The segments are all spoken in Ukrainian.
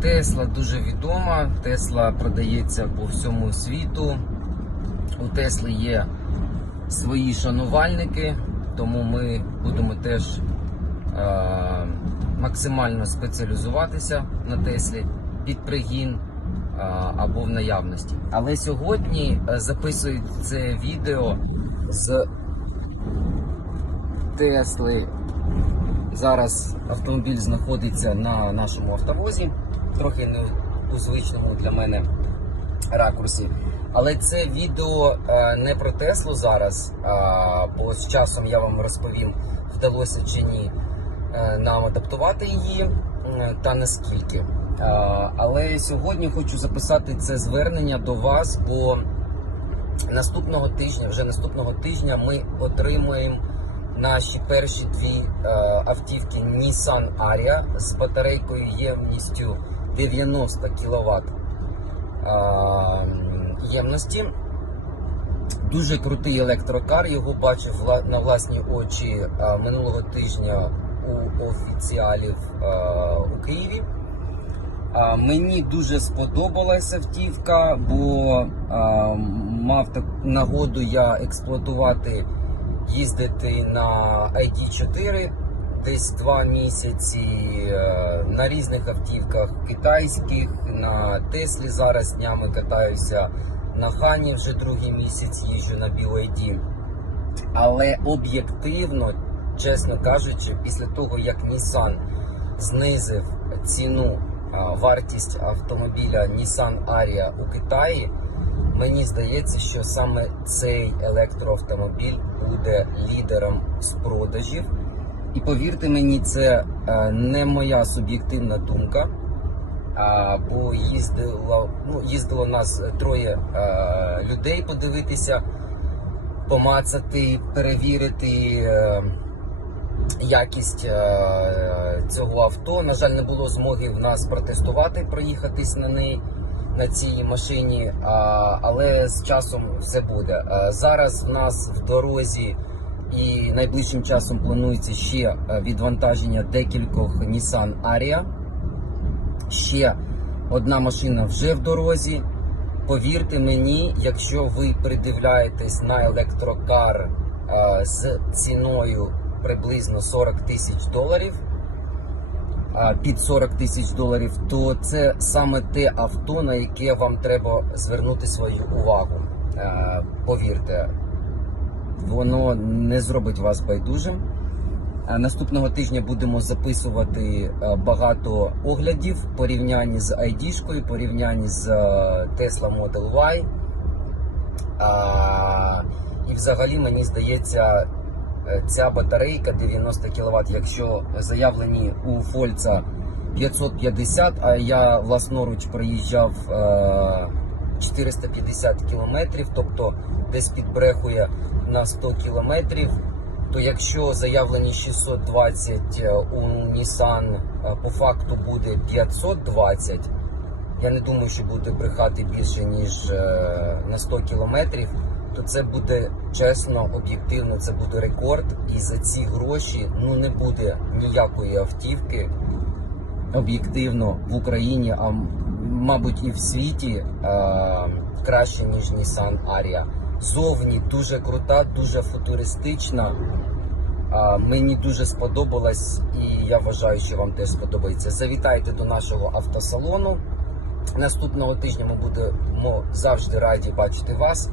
Тесла дуже відома. Тесла продається по всьому світу. У Тесли є свої шанувальники, тому ми будемо теж е, максимально спеціалізуватися на Теслі під пригін е, або в наявності. Але сьогодні е, записую це відео з Тесли. Зараз автомобіль знаходиться на нашому автовозі, трохи не у звичному для мене ракурсі. Але це відео е, не про Теслу зараз, бо з часом я вам розповім, вдалося чи ні е, нам адаптувати її та наскільки. Але сьогодні хочу записати це звернення до вас, бо наступного тижня, вже наступного тижня, ми отримуємо наші перші дві е, автівки Nissan Aria з батарейкою ємністю 90 кВт ємності. Дуже крутий електрокар. Його бачив на власні очі минулого тижня у офіціалів у Києві. Мені дуже сподобалася автівка, бо мав нагоду я експлуатувати, їздити на ID4 десь два місяці е, на різних автівках китайських, на Теслі зараз днями катаюся, на Хані вже другий місяць їжджу на BYD. Але об'єктивно, чесно кажучи, після того як Nissan знизив ціну вартість автомобіля Nissan Aria у Китаї, мені здається, що саме цей електроавтомобіль буде лідером з продажів. І повірте мені, це е, не моя суб'єктивна думка. Бо їздило, ну, їздило нас троє е, людей подивитися, помацати, перевірити е, якість цього авто. На жаль, не було змоги в нас протестувати, проїхатись на неї на цій машині, але з часом все буде. Зараз в нас в дорозі і найближчим часом планується ще е, відвантаження декількох Nissan Aria. Ще одна машина вже в дорозі. Повірте мені, якщо ви придивляєтесь на електрокар е, з ціною приблизно 40 тисяч доларів, а, під 40 тисяч доларів, то це саме те авто, на яке вам треба звернути свою увагу. Е, Повірте, воно не зробить вас байдужим. Наступного тижня будемо записувати е, багато оглядів порівнянні з ID-шкою, порівнянні з е, Tesla Model Y. І взагалі мені здається, е, ця батарейка 90 кВт, якщо заявлені у Фольца 550, а я власноруч проїжджав е, 450 км, тобто десь підбрехує на 100 км, то якщо заявлені 620 у Nissan е, по факту буде 520, я не думаю, що буде брехати більше ніж е, на 100 кілометрів, то це буде чесно, об'єктивно, це буде рекорд. І за ці гроші ну не буде ніякої автівки об'єктивно в Україні, а мабуть і в світі е, краще ніж Nissan Aria. Зовні дуже крута, дуже футуристична. А, Мені дуже сподобалось, і я вважаю, що вам теж сподобається. Завітайте до нашого автосалону. Наступного тижня ми будемо завжди раді бачити вас,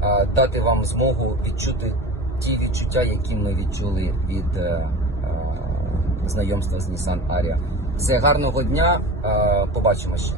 а, дати вам змогу відчути ті відчуття, які ми відчули від е, е, знайомства з Nissan Aria. Все гарного дня, е, побачимося.